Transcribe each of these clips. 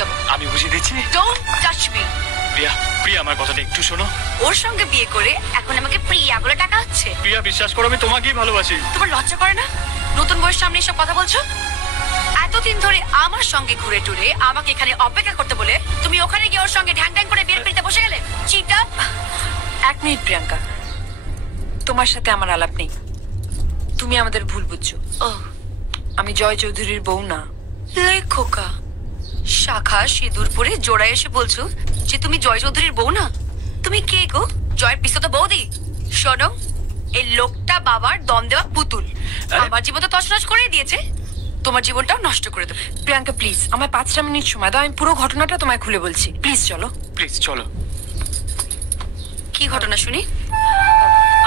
যাবো। আমি বুঝিয়ে দিচ্ছি। Don't touch me. Priya, Priya আমার কথাটা একটু শোনো। ওর সঙ্গে বিয়ে করে এখন আমাকে প্রিয়া বলে টাকা হচ্ছে। প্রিয়া বিশ্বাস করো, আমি তোমাকেই ভালোবাসি। তোমার লজ্জা করে না নতুন বউয়ের সামনে এসব কথা বলছো? এতদিন ধরে আমার সঙ্গে ঘুরে টুরে আমাকে এখানে অপেক্ষা করতে বলে তুমি ওখানে গিয়ে ওর সঙ্গে ঢ্যাং ঢ্যাং করে বিয়ের পিড়িতে বসে গেলে। চিটা। 1 মিনিট প্রিয়াঙ্কা, তোমার সাথে আমার আলাপ নেই। তুমি আমাদের ভুল বুঝছো। ও, আমি জয় চৌধুরীর বউ না। লেখোকা শাখা সিঁদুর পরে জোড়ায় এসে বলছো যে তুমি জয় চৌধুরীর বউ না? তুমি কে গো? জয়ের পিসতো তো বৌদি। শোনো, এই লোকটা বাবার দম দেওয়া পুতুল। আমার জীবন তো তছনছ করেই দিয়েছে, তোমার জীবনটাও নষ্ট করে দেবে। প্রিয়াঙ্কা প্লিজ আমার 5টা মিনিট সময় দাও, আমি পুরো ঘটনাটা তোমায় খুলে বলছি। প্লিজ চলো। প্লিজ চলো। কি ঘটনা শুনি?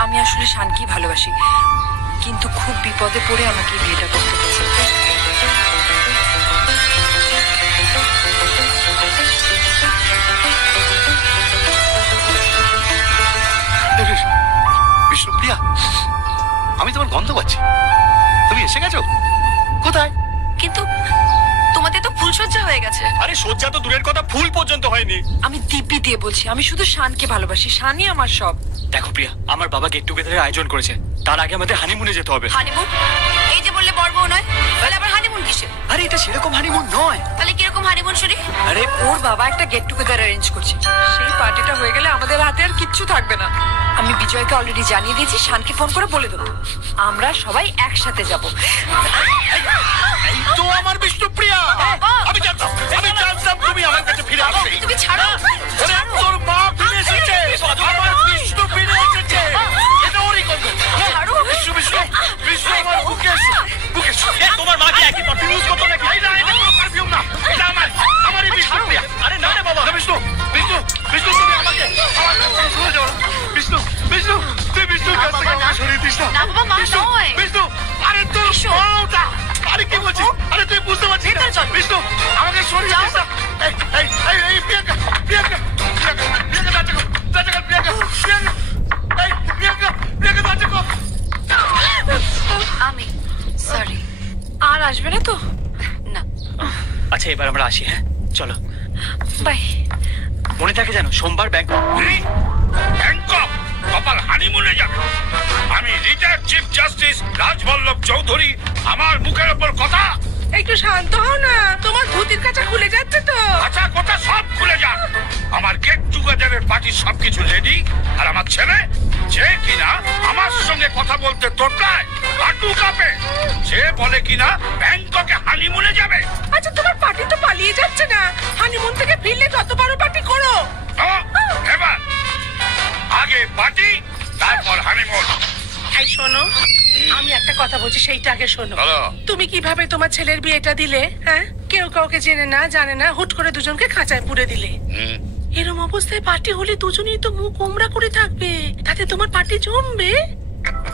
আমি আসলে শানকেই ভালোবাসি, কিন্তু খুব বিপদে পড়ে আমাকে এই বিয়েটা করতে হয়েছে। বিষ্ণুপ্রিয়া, আমি তোমার গন্ধ পাচ্ছি। তুমি এসে গেছো? কোথায়? কিন্তু তোমাদের তো ফুলসজ্জা হয়ে গেছে। আরে সজ্জা তো দূরের কথা, ফুল পর্যন্ত হয়নি। আমি দিব্যি দিয়ে বলছি, আমি শুধু শানকে ভালোবাসি। শানই আমার সব। দেখো প্রিয়া, আমার বাবা গেট টুগেদারের আয়োজন করেছে, তার আগে আমাদের হানিমুনে যেতে হবে। হানিমুন? এই যে বললে বড় বউ নয়, তাহলে আবার হানিমুন কিসে? আরে এটা সেরকম হানিমুন নয়। তাহলে কিরকম হানিমুন শুনি? আরে ওর বাবা একটা গেট টুগেদার অ্যারেঞ্জ করছে, সেই পার্টিটা হয়ে গেলে আমাদের হাতে আর কিচ্ছু থাকবে না। আমি বিজয়কে অলরেডি জানিয়ে দিয়েছি, শানকে ফোন করে বলে দেবো আমরা সবাই একসাথে যাব। এই তো আমার বিষ্ণুপ্রিয়া। আমি জানতাম তুমি আমার কাছে ফিরে আসবে। তুমি ছাড়ো। ওরে তোর মা ফিরে এসেছে, আমার বিষ্ণু ফিরে এসেছে। এটা ওরই গন্ধ। বিষ্ণু বিষ্ণু বিষ্ণু আমার বুকে বুকে। তোমার মা কি একই পারফিউম ইউজ করতো নাকি? এটা কোনো পারফিউম না, এটা আমারই বিষ্ণুপ্রিয়া। আরে না রে বাবা। বিষ্ণু বিষ্ণু বিষ্ণু তুমি আমাকে আমার কাছ থেকে সরে যাও। বিষ্ণু বিষ্ণু তুই বিষ্ণুর কাছ থেকে আমাকে সরিয়ে দিস না। না বাবা, মা বিষ্ণু নয়। বিষ্ণু আরে তোর মাটা। আরে কি বলছিস? আরে তুই বুঝতে পারছিস না। বিষ্ণু আমাকে সরিয়ে দিস না। এই এই এই প্রিয়াঙ্কা প্রিয়াঙ্কা প্রিয়াঙ্কা প্রিয়াঙ্কা দাঁড়া কর, প্রিয়াঙ্কা প্রিয়াঙ্কা এই প্রিয়াঙ্কা প্রিয়াঙ্কা দাঁড়া কর। আমি সরি। আর আসবে না তো? না। আচ্ছা এবার আমরা আসি। হ্যাঁ চলো। বাই। মনে থাকে যেন সোমবার ব্যাংকক। ব্যাংকক কপাল হানিমুনে যাবে। আমি retired chief justice Rajballabh Chowdhury, আমার মুখের ওপর কথা। একটু শান্ত হও না, তোমার ধুতির কাঁচা খুলে যাচ্ছে তো। আচ্ছা কথা সব খুলে যাক। আমার গেট টুগেদারের পার্টির সবকিছু রেডি, আর আমার ছেলে যে কিনা আমার সঙ্গে কথা বলতে তোতলায়, হাঁটু কাঁপে, সে বলে কিনা ব্যাংককে হানিমুনে যাবে। আচ্ছা তোমার পার্টি তো পালিয়ে যাচ্ছে না, হানিমুন থেকে ফিরলে যত বড় পার্টি করো। এবার আগে পার্টি, তারপর হানিমুন। এই শোনো, আমি একটা কথা বলছি, সেইটা আগে শোনো। বলো। তুমি কিভাবে তোমার ছেলের বিয়েটা দিলে? হ্যাঁ, কেউ কাউকে জেনে না জানে না, হুট করে দুজনকে খাঁচায় পুরে দিলে। এরম অবস্থায় পার্টি হলে দুজনেই তো মুখ কোমড়া করে থাকবে, তাতে তোমার পার্টি জমবে।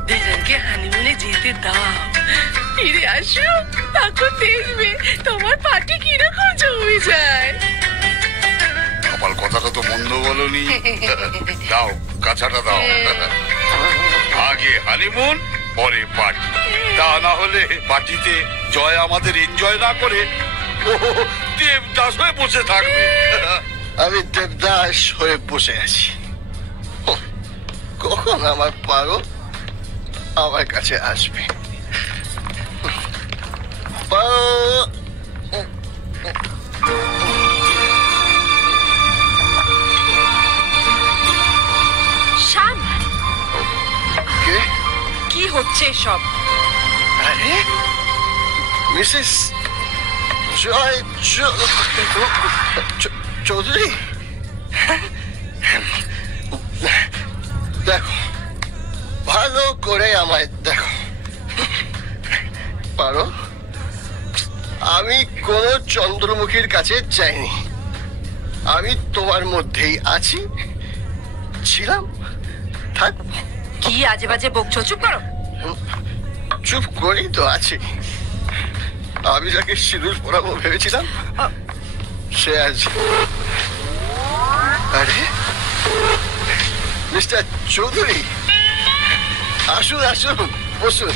দুজনকে হানিমুনে যেতে দাও, ফিরে আসো, তখন দেখবে তোমার পার্টি কিরকম জমে যায়। কপাল কথাটা তো মন্দ বলনি। দাও কাছাটা দাও। আগে হানিমুন পরে পার্টি, তা না হলে পার্টিতে জয় আমাদের এনজয় না করে ও দেবদাস হয়ে বসে থাকবে। আমি দেবদাস হয়ে বসে আছি, কখন আমার পারো আমার কাছে আসবে। শান, কে? কি হচ্ছে সব? আরে মিসেস জয় চৌধুরী, দেখো ভালো করে আমায় দেখো। পারো, আমি কোনো চন্দ্রমুখীর কাছে যাইনি, আমি তোমার মধ্যেই আছি, ছিলাম, থাকবো। কি আজে বাজে বকছো? চুপ করো। চুপ করেই তো আছি। আমি যাকে সিঁদুর পরাবো ভেবেছিলাম সে আজ। আরে মিস্টার চৌধুরী, আসুন আসুন, বসুন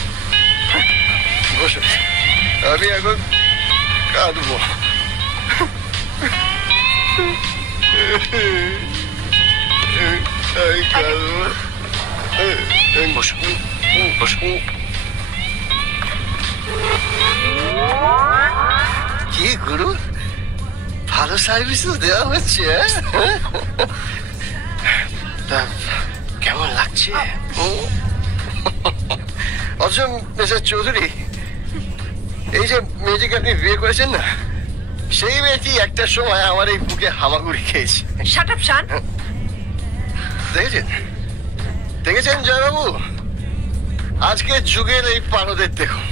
বসুন। আমি এখন কাঁদবো। আমি কাঁদবো। বসো বসো। কি গুরু, ভালো সার্ভিস দেওয়া হচ্ছে, হ্যাঁ? তা কেমন লাগছে? অথচ মিস্টার চৌধুরী, এই যে মেয়েটিকে আপনি বিয়ে করেছেন না, সেই মেয়েটি একটা সময় আমার এই বুকে হামাগুড়ি খেয়েছে। শাট আপ শান। দেখেছেন দেখেছেন জয়বাবু, আজকে যুগের এই পারদের দেখুন,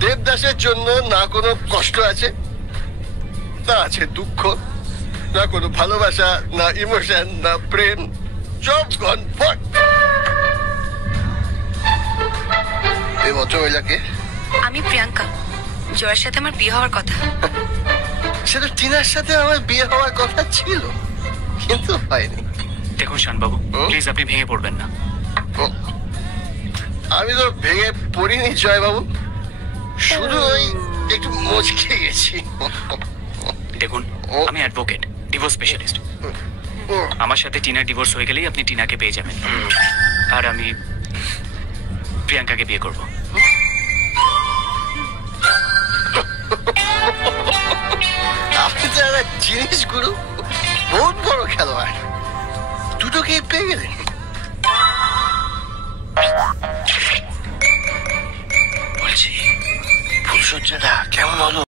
দেবদাসের জন্য না কোনো কষ্ট আছে, না আছে দুঃখ, না কোনো ভালোবাসা, না ইমোশন, না প্রেম, সব গনফট। এই ভদ্রমহিলাকে, আমি প্রিয়াঙ্কা, জয়ের সাথে আমার বিয়ে হওয়ার কথা। সেটা টিনার সাথে আমার বিয়ে হওয়ার কথা ছিল, কিন্তু হয়নি। দেখুন শানবাবু, প্লিজ আপনি ভেঙে পড়বেন না। আমি তো ভেঙে পড়িনি জয়বাবু, শুধু ওই একটু মচকে গেছি। দেখুন, আমি অ্যাডভোকেট, ডিভোর্স স্পেশালিস্ট। আমার সাথে টিনার ডিভোর্স হয়ে গেলেই আপনি টিনাকে পেয়ে যাবেন, আর আমি প্রিয়াঙ্কাকে বিয়ে করব। আপনি তো একটা জিনিস গুরু, বহুত বড় খেলোয়াড়, দুটোকে পেয়ে গেলেন। বলছি ফুলসজ্জাটা কেমন হলো?